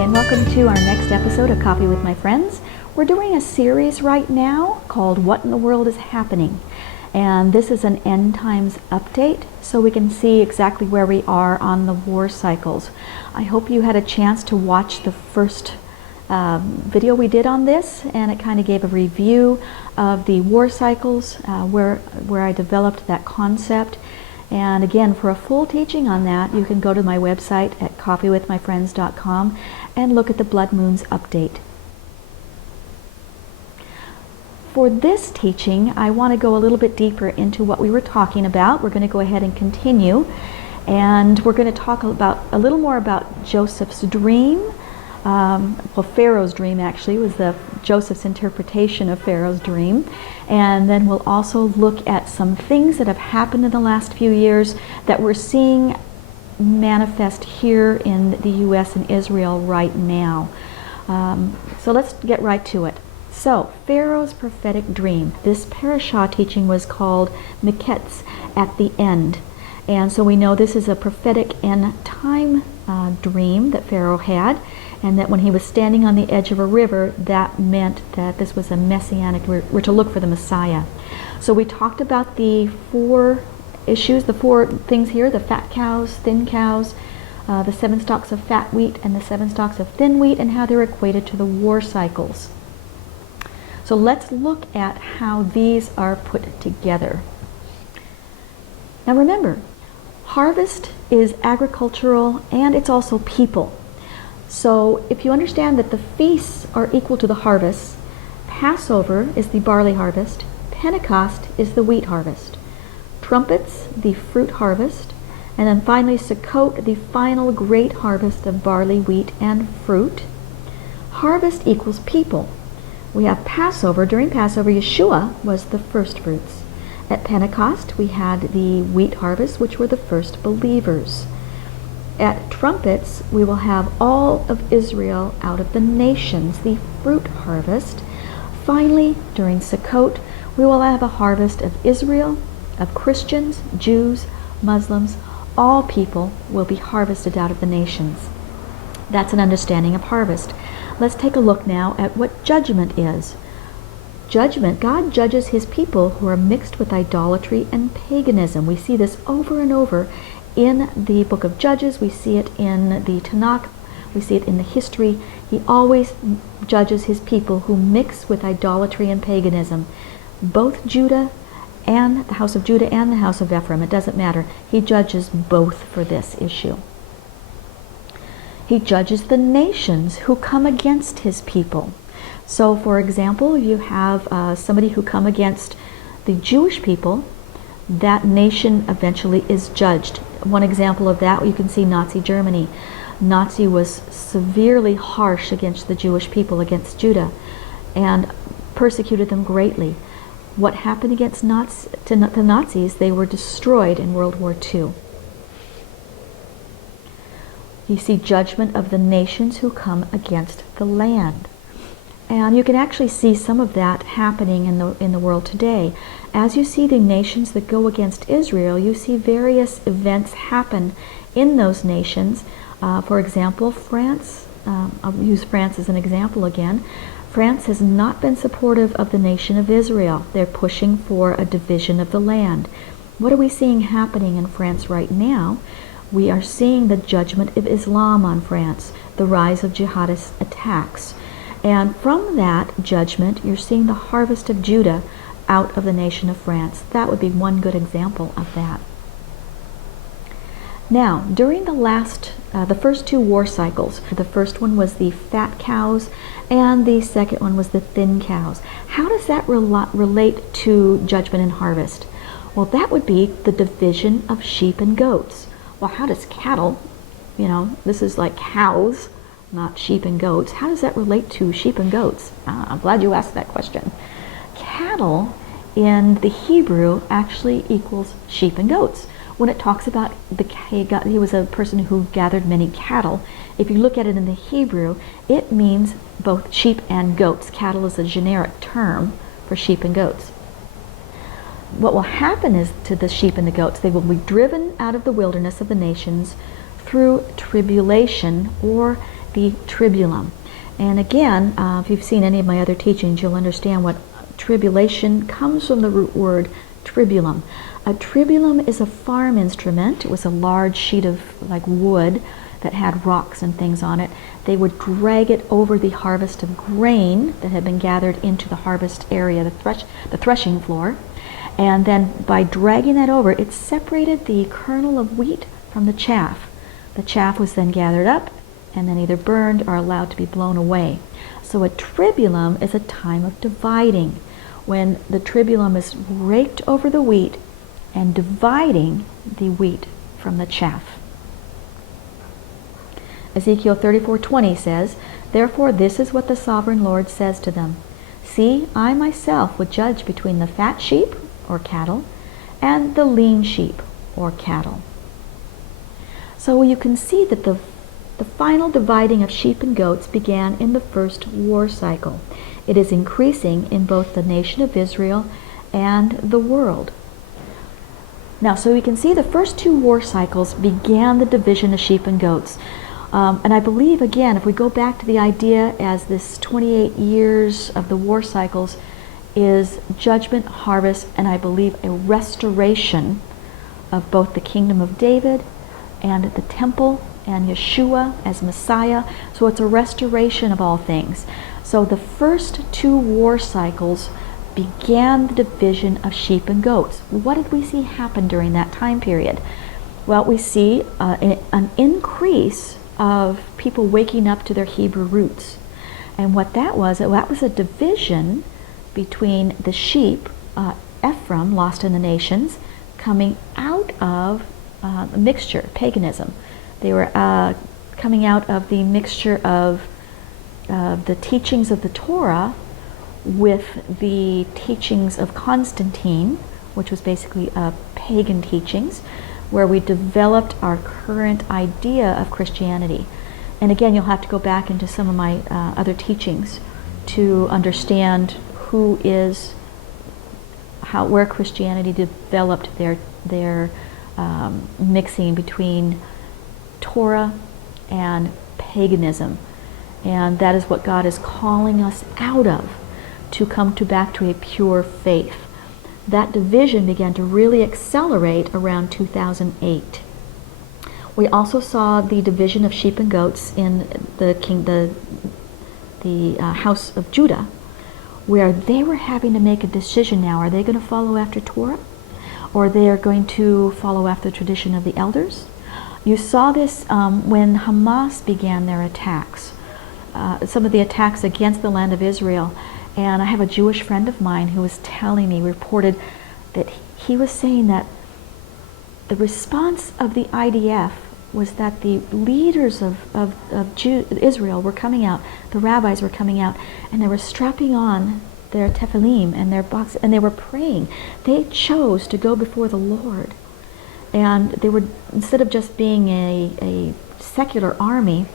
and welcome to our next episode of Coffee with My Friends. We're doing a series right now called What in the World is Happening? And this is an end times update so we can see exactly where we are on the war cycles. I hope you had a chance to watch the first video we did on this, and it kind of gave a review of the war cycles where I developed that concept. And again, for a full teaching on that, you can go to my website at coffeewithmyfriends.com and look at the Blood Moons update. For this teaching, I want to go a little bit deeper into what we were talking about. We're going to go ahead and continue, and we're going to talk about a little more about Joseph's dream. Pharaoh's dream actually was Joseph's interpretation of Pharaoh's dream. And then we'll also look at some things that have happened in the last few years that we're seeing manifest here in the U.S. and Israel right now. So let's get right to it. So, Pharaoh's prophetic dream. This parashah teaching was called Miketz, at the end. And so we know this is a prophetic end time dream that Pharaoh had, and that when he was standing on the edge of a river, that meant that this was a messianic, we're to look for the Messiah. So we talked about the four issues, the four things here, the fat cows, thin cows, the 7 stalks of fat wheat and the 7 stalks of thin wheat, and how they're equated to the war cycles. So let's look at how these are put together. Now remember, harvest is agricultural and it's also people. So if you understand that the feasts are equal to the harvests, Passover is the barley harvest, Pentecost is the wheat harvest, trumpets the fruit harvest, and then finally Sukkot, the final great harvest of barley, wheat, and fruit. Harvest equals people. We have Passover. During Passover, Yeshua was the first fruits. At Pentecost, we had the wheat harvest, which were the first believers. At trumpets, we will have all of Israel out of the nations, the fruit harvest. Finally, during Sukkot, we will have a harvest of Israel, of Christians, Jews, Muslims. All people will be harvested out of the nations. That's an understanding of harvest. Let's take a look now at what judgment is. Judgment, God judges his people who are mixed with idolatry and paganism. We see this over and over in the book of Judges. We see it in the Tanakh. We see it in the history. He always judges his people who mix with idolatry and paganism. Both Judah and the house of Judah and the house of Ephraim. It doesn't matter. He judges both for this issue. He judges the nations who come against his people. So, for example, you have somebody who come against the Jewish people. That nation eventually is judged. One example of that, you can see Nazi Germany. Nazi was severely harsh against the Jewish people, against Judah, and persecuted them greatly. What happened against the Nazis? They were destroyed in World War II. You see judgment of the nations who come against the land. And you can actually see some of that happening in the world today. As you see the nations that go against Israel, you see various events happen in those nations. For example, France, I'll use France as an example again. France has not been supportive of the nation of Israel. They're pushing for a division of the land. What are we seeing happening in France right now? We are seeing the judgment of Islam on France, the rise of jihadist attacks. And from that judgment, you're seeing the harvest of Judah out of the nation of France. That would be one good example of that. Now, during the first 2 war cycles, the first one was the fat cows, and the second one was the thin cows. How does that relate to judgment and harvest? Well, that would be the division of sheep and goats. Well, how does cattle, this is like cows, not sheep and goats. How does that relate to sheep and goats? I'm glad you asked that question. Cattle in the Hebrew actually equals sheep and goats. When it talks about he was a person who gathered many cattle, if you look at it in the Hebrew, it means both sheep and goats. Cattle is a generic term for sheep and goats. What will happen is to the sheep and the goats, they will be driven out of the wilderness of the nations through tribulation, or the tribulum. And again, if you've seen any of my other teachings, you'll understand what tribulation comes from the root word tribulum. A tribulum is a farm instrument. It was a large sheet of like wood that had rocks and things on it. They would drag it over the harvest of grain that had been gathered into the harvest area, the threshing floor. And then by dragging that over, it separated the kernel of wheat from the chaff. The chaff was then gathered up and then either burned or allowed to be blown away. So a tribulum is a time of dividing, when the tribulum is raked over the wheat and dividing the wheat from the chaff. Ezekiel 34:20 says, "Therefore this is what the sovereign Lord says to them. See, I myself would judge between the fat sheep, or cattle, and the lean sheep, or cattle." So you can see that the final dividing of sheep and goats began in the first war cycle. It is increasing in both the nation of Israel and the world. Now, so we can see the first two war cycles began the division of sheep and goats. And I believe, again, if we go back to the idea as this 28 years of the war cycles is judgment, harvest, and I believe a restoration of both the kingdom of David and the temple and Yeshua as Messiah. So it's a restoration of all things. So the first two war cycles began the division of sheep and goats. What did we see happen during that time period? Well, we see an increase of people waking up to their Hebrew roots. And what that was a division between the sheep, Ephraim, lost in the nations, coming out of a mixture, paganism. They were coming out of the mixture of the teachings of the Torah with the teachings of Constantine, which was basically pagan teachings, where we developed our current idea of Christianity. And again, you'll have to go back into some of my other teachings to understand where Christianity developed their mixing between Torah and paganism. And that is what God is calling us out of, to come back to a pure faith. That division began to really accelerate around 2008. We also saw the division of sheep and goats in the house of Judah, where they were having to make a decision now. Are they going to follow after Torah, or they are going to follow after the tradition of the elders? You saw this when Hamas began their attacks, some of the attacks against the land of Israel. And I have a Jewish friend of mine who was telling me, reported that he was saying that the response of the IDF was that the leaders of Israel were coming out, the rabbis were coming out, and they were strapping on their tefillin and their box, and they were praying. They chose to go before the Lord. And they were, instead of just being a secular army,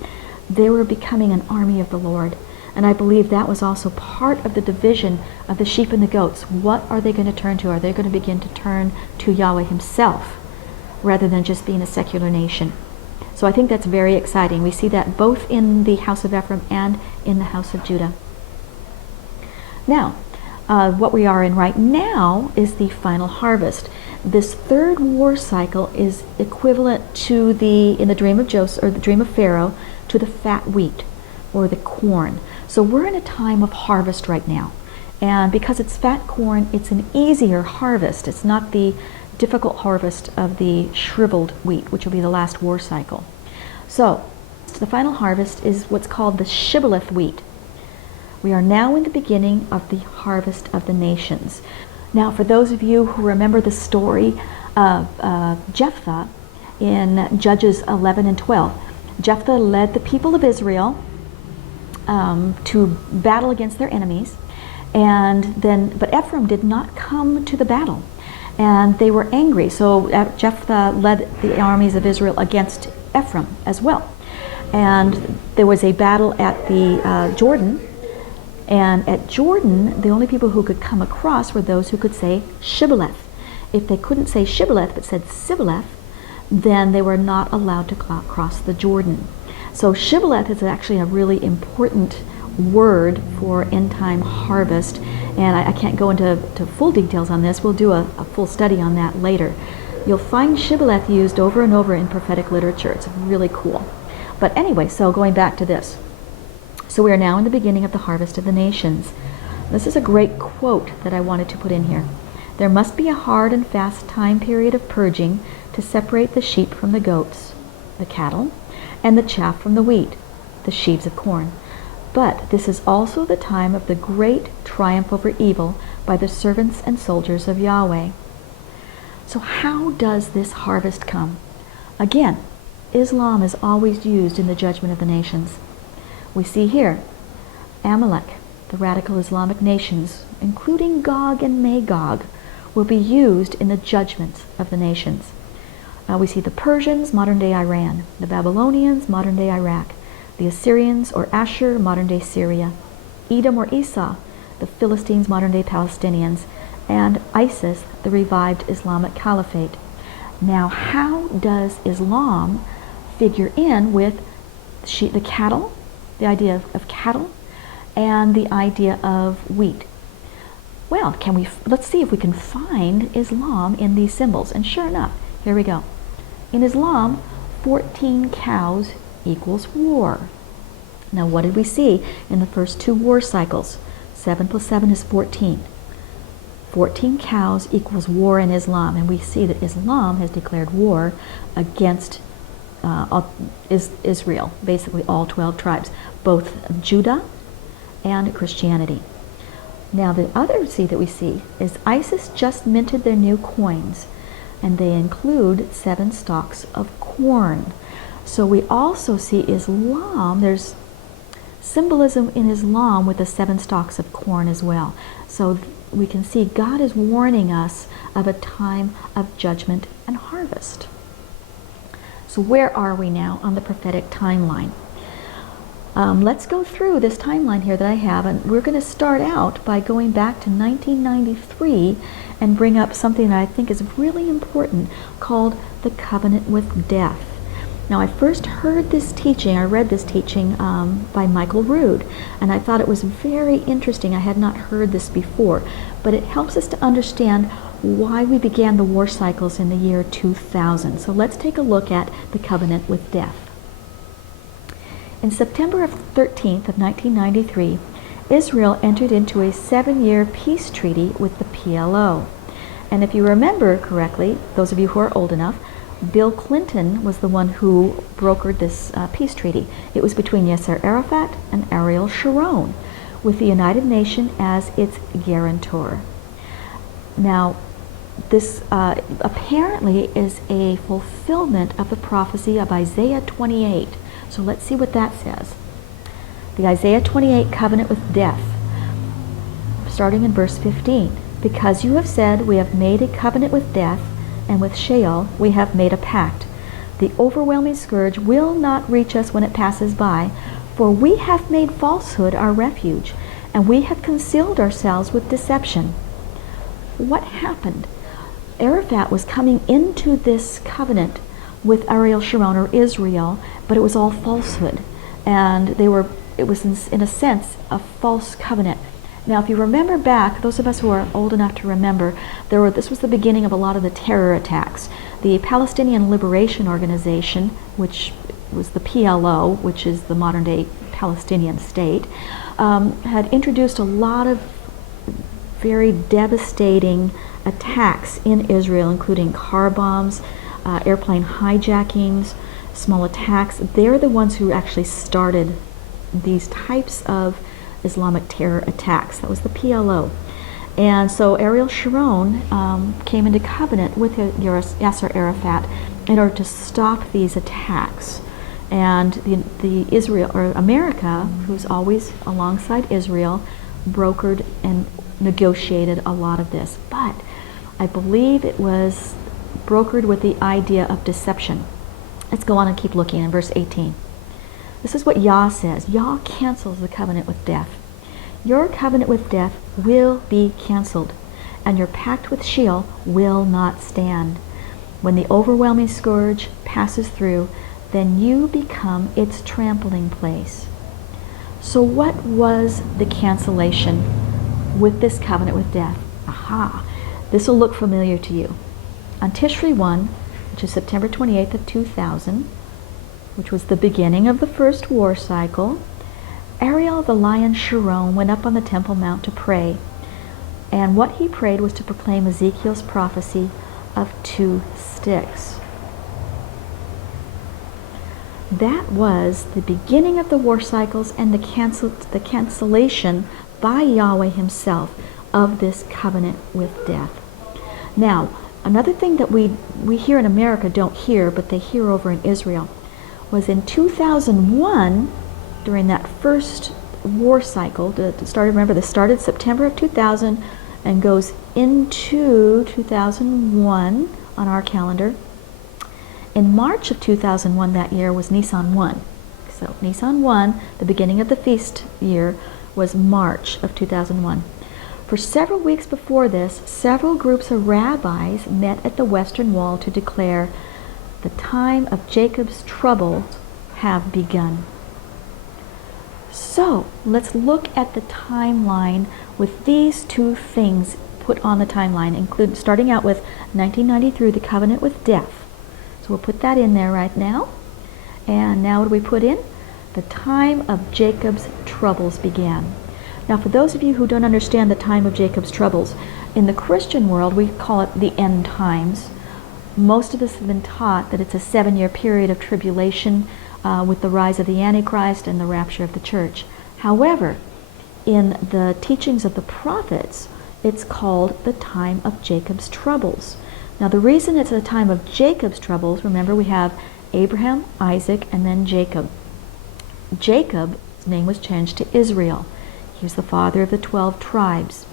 they were becoming an army of the Lord. And I believe that was also part of the division of the sheep and the goats. What are they going to turn to? Are they going to begin to turn to Yahweh himself rather than just being a secular nation? So I think that's very exciting. We see that both in the house of Ephraim and in the house of Judah. Now, what we are in right now is the final harvest. This third war cycle is equivalent to in the dream of Joseph, or the dream of Pharaoh, to the fat wheat or the corn. So we're in a time of harvest right now. And because it's fat corn, it's an easier harvest. It's not the difficult harvest of the shriveled wheat, which will be the last war cycle. So the final harvest is what's called the shibboleth wheat. We are now in the beginning of the harvest of the nations. Now, for those of you who remember the story of Jephthah in Judges 11 and 12, Jephthah led the people of Israel to battle against their enemies, but Ephraim did not come to the battle, and they were angry. So Jephthah led the armies of Israel against Ephraim as well, and there was a battle at the Jordan. And at Jordan, the only people who could come across were those who could say Shibboleth. If they couldn't say Shibboleth but said Sibboleth, then they were not allowed to cross the Jordan. So Shibboleth is actually a really important word for end time harvest, and I can't go into full details on this. We'll do a full study on that later. You'll find Shibboleth used over and over in prophetic literature. It's really cool. But anyway, so going back to this. So we are now in the beginning of the harvest of the nations. This is a great quote that I wanted to put in here. There must be a hard and fast time period of purging to separate the sheep from the goats, the cattle, and the chaff from the wheat, the sheaves of corn. But this is also the time of the great triumph over evil by the servants and soldiers of Yahweh. So how does this harvest come? Again, Islam is always used in the judgment of the nations. We see here, Amalek, the radical Islamic nations, including Gog and Magog, will be used in the judgments of the nations. We see the Persians, modern-day Iran, the Babylonians, modern-day Iraq, the Assyrians or Ashur, modern-day Syria, Edom or Esau, the Philistines, modern-day Palestinians, and ISIS, the revived Islamic Caliphate. Now, how does Islam figure in with the cattle, the idea of cattle, and the idea of wheat? Well, let's see if we can find Islam in these symbols. And sure enough, here we go. In Islam, 14 cows equals war. Now, what did we see in the first two war cycles? 7 plus 7 is 14. 14 cows equals war in Islam, and we see that Islam has declared war against Israel, basically all 12 tribes, both Judah and Christianity. Now, the other that we see is ISIS just minted their new coins, and they include 7 stalks of corn. So we also see Islam, there's symbolism in Islam with the 7 stalks of corn as well. So we can see God is warning us of a time of judgment and harvest. So where are we now on the prophetic timeline? Let's go through this timeline here that I have, and we're going to start out by going back to 1993 and bring up something that I think is really important called the covenant with death. Now, I first heard this teaching, I read this teaching by Michael Rood, and I thought it was very interesting. I had not heard this before, but it helps us to understand why we began the war cycles in the year 2000. So let's take a look at the covenant with death. In September 13th of 1993, Israel entered into a 7-year peace treaty with the PLO. And if you remember correctly, those of you who are old enough, Bill Clinton was the one who brokered this peace treaty. It was between Yasser Arafat and Ariel Sharon, with the United Nations as its guarantor. Now, this apparently is a fulfillment of the prophecy of Isaiah 28. So let's see what that says. The Isaiah 28 covenant with death, starting in verse 15. Because you have said, we have made a covenant with death, and with Sheol we have made a pact. The overwhelming scourge will not reach us when it passes by, for we have made falsehood our refuge, and we have concealed ourselves with deception. What happened? Arafat was coming into this covenant with Ariel Sharon, or Israel, but it was all falsehood, and it was in a sense a false covenant. Now, if you remember back, those of us who are old enough to remember, this was the beginning of a lot of the terror attacks. The Palestinian Liberation Organization, which was the PLO, which is the modern-day Palestinian state, had introduced a lot of very devastating attacks in Israel, including car bombs, airplane hijackings, small attacks. They're the ones who actually started these types of Islamic terror attacks. That was the PLO. And so Ariel Sharon came into covenant with Yasser Arafat in order to stop these attacks. And the Israel, or America, who's always alongside Israel, brokered and negotiated a lot of this. But I believe it was brokered with the idea of deception. Let's go on and keep looking in verse 18. This is what Yah says. Yah cancels the covenant with death. Your covenant with death will be canceled, and your pact with Sheol will not stand. When the overwhelming scourge passes through, then you become its trampling place. So what was the cancellation with this covenant with death? Aha! This will look familiar to you. On Tishri 1, which is September 28th of 2000, which was the beginning of the first war cycle, Ariel the lion Sharon went up on the Temple Mount to pray. And what he prayed was to proclaim Ezekiel's prophecy of 2 sticks. That was the beginning of the war cycles and the cancellation by Yahweh himself of this covenant with death. Now, another thing that we here in America don't hear, but they hear over in Israel, was in 2001, during that first war cycle, remember this started September of 2000 and goes into 2001 on our calendar. In March of 2001 that year was Nisan 1. So Nisan 1, the beginning of the feast year, was March of 2001. For several weeks before this, several groups of rabbis met at the Western Wall to declare, the time of Jacob's troubles have begun. So let's look at the timeline with these 2 things put on the timeline, starting out with 1993, the covenant with death. So we'll put that in there right now. And now what do we put in? The time of Jacob's troubles began. Now for those of you who don't understand the time of Jacob's troubles, in the Christian world we call it the end times. Most of us have been taught that it's a 7-year period of tribulation with the rise of the Antichrist and the rapture of the church. However, in the teachings of the prophets, it's called the time of Jacob's troubles. Now the reason it's a time of Jacob's troubles, remember we have Abraham, Isaac, and then Jacob. Jacob's name was changed to Israel. He was the father of the 12 tribes.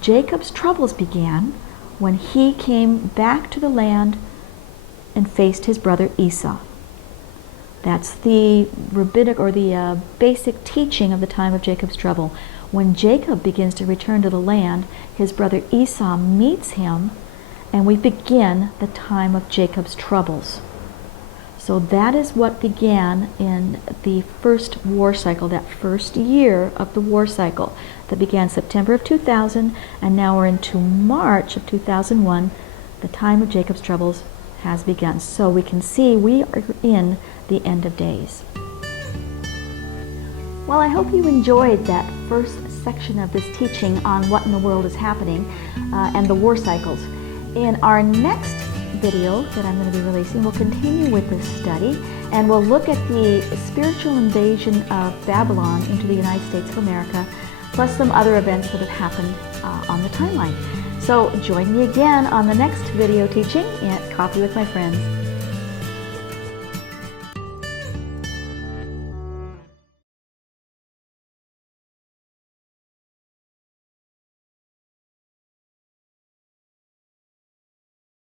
Jacob's troubles began when he came back to the land and faced his brother Esau. That's the rabbinic or the basic teaching of the time of Jacob's trouble. When Jacob begins to return to the land, his brother Esau meets him, and we begin the time of Jacob's troubles. So that is what began in the first war cycle, that first year of the war cycle that began September of 2000, and now we're into March of 2001. The time of Jacob's troubles has begun. So we can see we are in the end of days. Well, I hope you enjoyed that first section of this teaching on what in the world is happening and the war cycles. In our next video that I'm going to be releasing, we'll continue with this study and we'll look at the spiritual invasion of Babylon into the United States of America, plus some other events that have happened on the timeline. So join me again on the next video teaching at Coffee with My Friends.